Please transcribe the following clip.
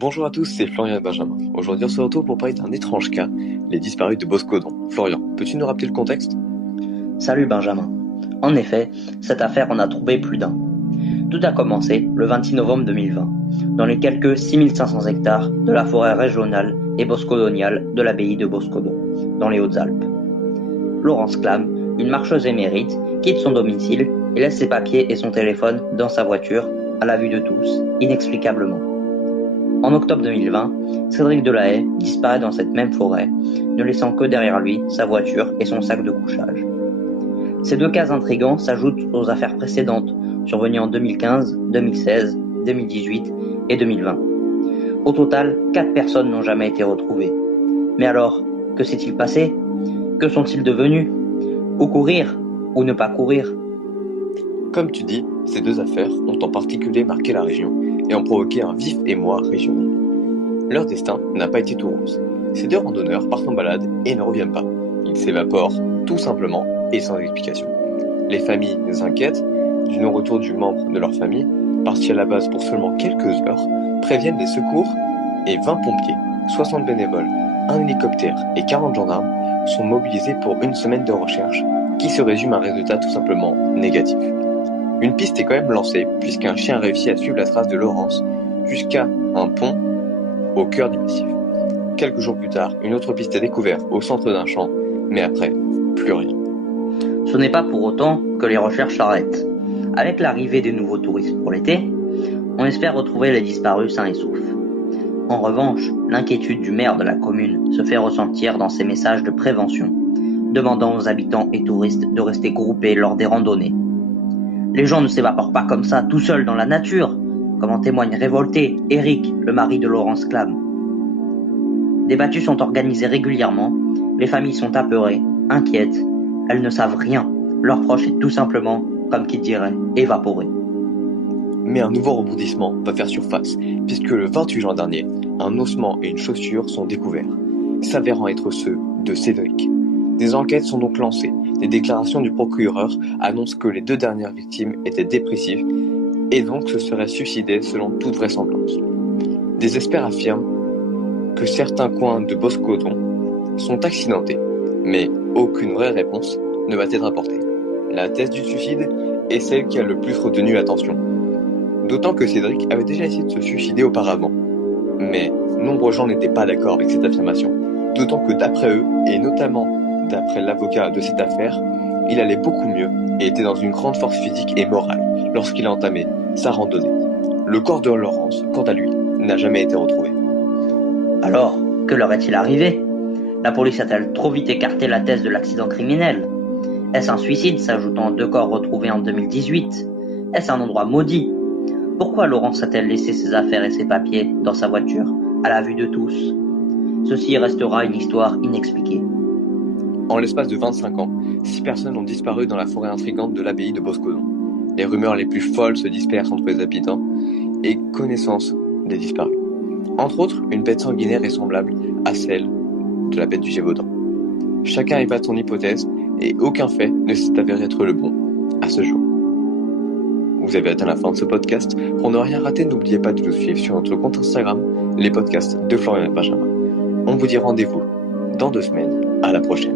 Bonjour à tous, c'est Florian et Benjamin. Aujourd'hui, on se retrouve pour parler d'un étrange cas, les disparus de Boscodon. Florian, peux-tu nous rappeler le contexte ? Salut Benjamin. En effet, cette affaire en a trouvé plus d'un. Tout a commencé le 26 novembre 2020, dans les quelques 6500 hectares de la forêt régionale et boscodoniale de l'abbaye de Boscodon, dans les Hautes-Alpes. Laurence Clam, une marcheuse émérite, quitte son domicile et laisse ses papiers et son téléphone dans sa voiture, à la vue de tous, inexplicablement. En octobre 2020, Cédric Delahaye disparaît dans cette même forêt, ne laissant que derrière lui sa voiture et son sac de couchage. Ces deux cas intrigants s'ajoutent aux affaires précédentes, survenues en 2015, 2016, 2018 et 2020. Au total, 4 personnes n'ont jamais été retrouvées. Mais alors, que s'est-il passé ? Que sont-ils devenus ? Où courir ? Ou ne pas courir ? Comme tu dis, ces deux affaires ont en particulier marqué la région et ont provoqué un vif émoi régional. Leur destin n'a pas été tout rose. Ces deux randonneurs partent en balade et ne reviennent pas. Ils s'évaporent, tout simplement et sans explication. Les familles inquiètes du non-retour du membre de leur famille, partis à la base pour seulement quelques heures, préviennent les secours et 20 pompiers, 60 bénévoles, un hélicoptère et 40 gendarmes sont mobilisés pour une semaine de recherche qui se résume à un résultat tout simplement négatif. Une piste est quand même lancée puisqu'un chien réussit à suivre la trace de Laurence jusqu'à un pont au cœur du massif. Quelques jours plus tard, une autre piste est découverte au centre d'un champ, mais après, plus rien. Ce n'est pas pour autant que les recherches s'arrêtent. Avec l'arrivée des nouveaux touristes pour l'été, on espère retrouver les disparus sains et saufs. En revanche, l'inquiétude du maire de la commune se fait ressentir dans ses messages de prévention, demandant aux habitants et touristes de rester groupés lors des randonnées. Les gens ne s'évaporent pas comme ça, tout seuls dans la nature, comme en témoigne révolté Eric, le mari de Laurence Clam. Des battues sont organisées régulièrement, les familles sont apeurées, inquiètes, elles ne savent rien, leur proche est tout simplement, comme qui dirait, évaporé. Mais un nouveau rebondissement va faire surface, puisque le 28 juin dernier, un ossement et une chaussure sont découverts, s'avérant être ceux de Cédric. Des enquêtes sont donc lancées. Les déclarations du procureur annoncent que les deux dernières victimes étaient dépressives et donc se seraient suicidées selon toute vraisemblance. Des experts affirment que certains coins de Boscodon sont accidentés, mais aucune vraie réponse ne va être apportée. La thèse du suicide est celle qui a le plus retenu l'attention. D'autant que Cédric avait déjà essayé de se suicider auparavant. Mais nombreux gens n'étaient pas d'accord avec cette affirmation. D'autant que d'après eux, et notamment d'après l'avocat de cette affaire, il allait beaucoup mieux et était dans une grande force physique et morale lorsqu'il a entamé sa randonnée. Le corps de Laurence, quant à lui, n'a jamais été retrouvé. Alors, que leur est-il arrivé ? La police a-t-elle trop vite écarté la thèse de l'accident criminel ? Est-ce un suicide s'ajoutant 2 corps retrouvés en 2018 ? Est-ce un endroit maudit ? Pourquoi Laurence a-t-elle laissé ses affaires et ses papiers dans sa voiture, à la vue de tous ? Ceci restera une histoire inexpliquée. En l'espace de 25 ans, 6 personnes ont disparu dans la forêt intrigante de l'abbaye de Boscodon. Les rumeurs les plus folles se dispersent entre les habitants et connaissance des disparus. Entre autres, une bête sanguinaire est semblable à celle de la bête du Gévaudan. Chacun évade son hypothèse et aucun fait ne s'est avéré être le bon à ce jour. Vous avez atteint la fin de ce podcast. Pour ne rien rater, n'oubliez pas de nous suivre sur notre compte Instagram, les podcasts de Florian et Benjamin. On vous dit rendez-vous dans 2 semaines. À la prochaine.